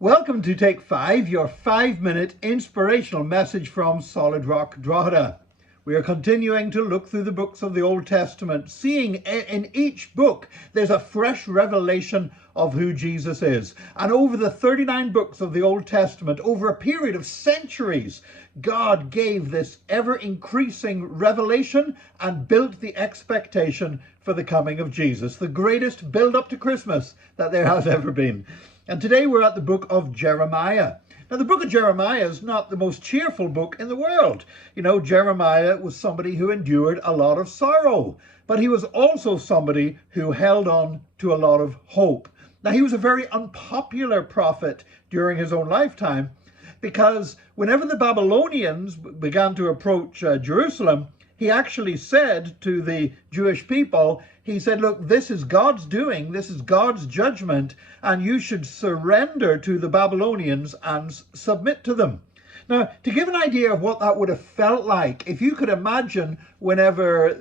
Welcome to Take 5, your 5-minute inspirational message from Solid Rock Drogheda. We are continuing to look through the books of the Old Testament, seeing in each book there's a fresh revelation of who Jesus is. And over the 39 books of the Old Testament, over a period of centuries, God gave this ever-increasing revelation and built the expectation for the coming of Jesus, the greatest build-up to Christmas that there has ever been. And today we're at the book of Jeremiah. Now, the book of Jeremiah is not the most cheerful book in the world. You know, Jeremiah was somebody who endured a lot of sorrow, but he was also somebody who held on to a lot of hope. Now, he was a very unpopular prophet during his own lifetime, because whenever the Babylonians began to approach Jerusalem, he actually said to the Jewish people, he said, look, this is God's doing, this is God's judgment, and you should surrender to the Babylonians and submit to them. Now, to give an idea of what that would have felt like, if you could imagine whenever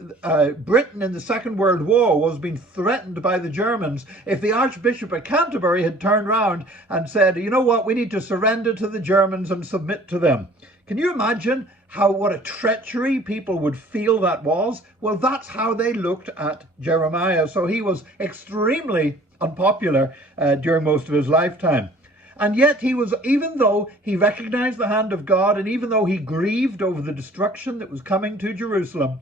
Britain in the Second World War was being threatened by the Germans, if the Archbishop of Canterbury had turned around and said, you know what, we need to surrender to the Germans and submit to them. Can you imagine what a treachery people would feel that was? Well, that's how they looked at Jeremiah. So he was extremely unpopular during most of his lifetime. And yet he was, even though he recognized the hand of God, and even though he grieved over the destruction that was coming to Jerusalem,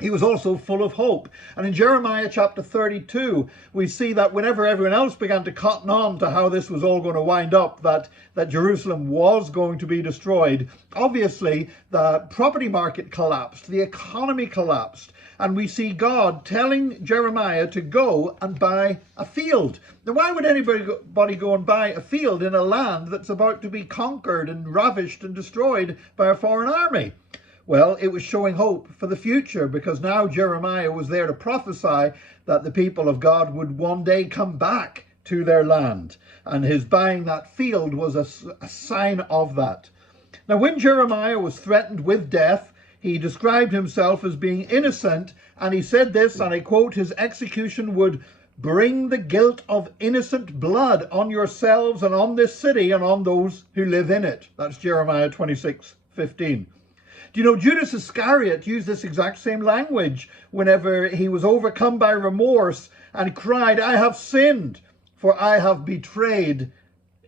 he was also full of hope. And in Jeremiah chapter 32, we see that whenever everyone else began to cotton on to how this was all going to wind up, that Jerusalem was going to be destroyed, obviously the property market collapsed, the economy collapsed, and we see God telling Jeremiah to go and buy a field. Now, why would anybody go and buy a field in a land that's about to be conquered and ravished and destroyed by a foreign army? Well, it was showing hope for the future, because now Jeremiah was there to prophesy that the people of God would one day come back to their land. And his buying that field was a sign of that. Now, when Jeremiah was threatened with death, he described himself as being innocent. And he said this, and I quote, his execution would bring the guilt of innocent blood on yourselves and on this city and on those who live in it. That's Jeremiah 26:15. Do you know, Judas Iscariot used this exact same language whenever he was overcome by remorse and cried, I have sinned, for I have betrayed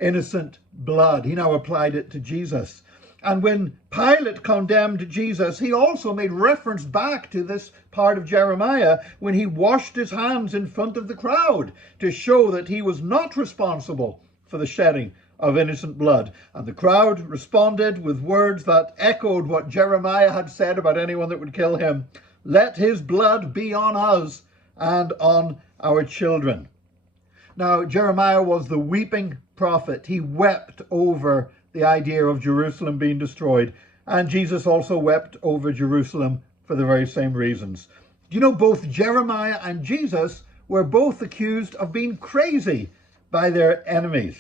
innocent blood. He now applied it to Jesus. And when Pilate condemned Jesus, he also made reference back to this part of Jeremiah when he washed his hands in front of the crowd to show that he was not responsible for the shedding of innocent blood. And the crowd responded with words that echoed what Jeremiah had said about anyone that would kill him. Let his blood be on us and on our children. Now, Jeremiah was the weeping prophet. He wept over the idea of Jerusalem being destroyed. And Jesus also wept over Jerusalem for the very same reasons. You know, both Jeremiah and Jesus were both accused of being crazy by their enemies.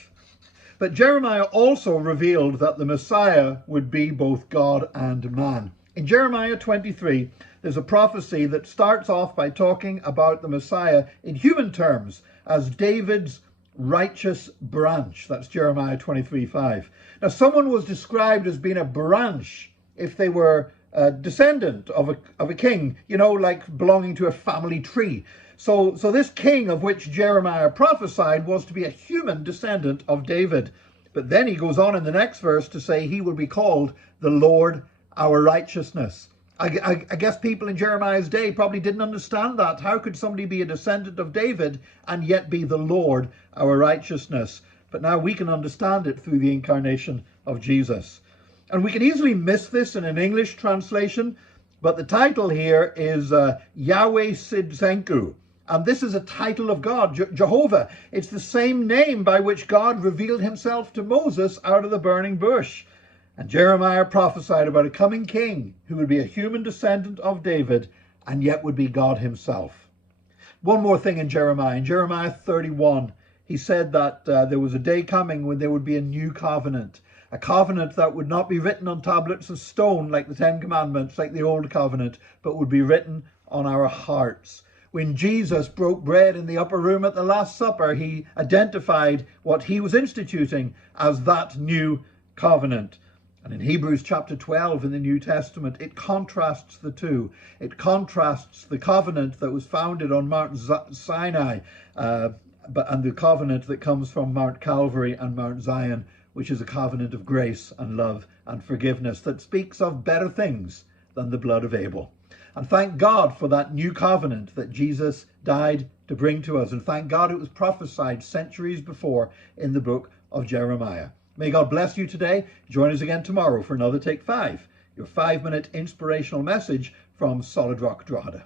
But Jeremiah also revealed that the Messiah would be both God and man. In Jeremiah 23, there's a prophecy that starts off by talking about the Messiah in human terms as David's righteous branch. That's Jeremiah 23:5. Now, someone was described as being a branch if they were a descendant of a king, you know, like belonging to a family tree. So this king of which Jeremiah prophesied was to be a human descendant of David. But then he goes on in the next verse to say he will be called the Lord our righteousness. I guess people in Jeremiah's day probably didn't understand that. How could somebody be a descendant of David and yet be the Lord our righteousness? But now we can understand it through the incarnation of Jesus. And we can easily miss this in an English translation, but the title here is Yahweh Sidzenku. And this is a title of God, Jehovah. It's the same name by which God revealed himself to Moses out of the burning bush. And Jeremiah prophesied about a coming king who would be a human descendant of David and yet would be God himself. One more thing in Jeremiah 31, he said that there was a day coming when there would be a new covenant. A covenant that would not be written on tablets of stone like the Ten Commandments, like the old covenant, but would be written on our hearts. When Jesus broke bread in the upper room at the Last Supper, he identified what he was instituting as that new covenant. And in Hebrews chapter 12 in the New Testament, it contrasts the two. It contrasts the covenant that was founded on Mount Sinai and the covenant that comes from Mount Calvary and Mount Zion, which is a covenant of grace and love and forgiveness that speaks of better things than the blood of Abel. And thank God for that new covenant that Jesus died to bring to us. And thank God it was prophesied centuries before in the book of Jeremiah. May God bless you today. Join us again tomorrow for another Take 5, your 5-minute inspirational message from Solid Rock Drogheda.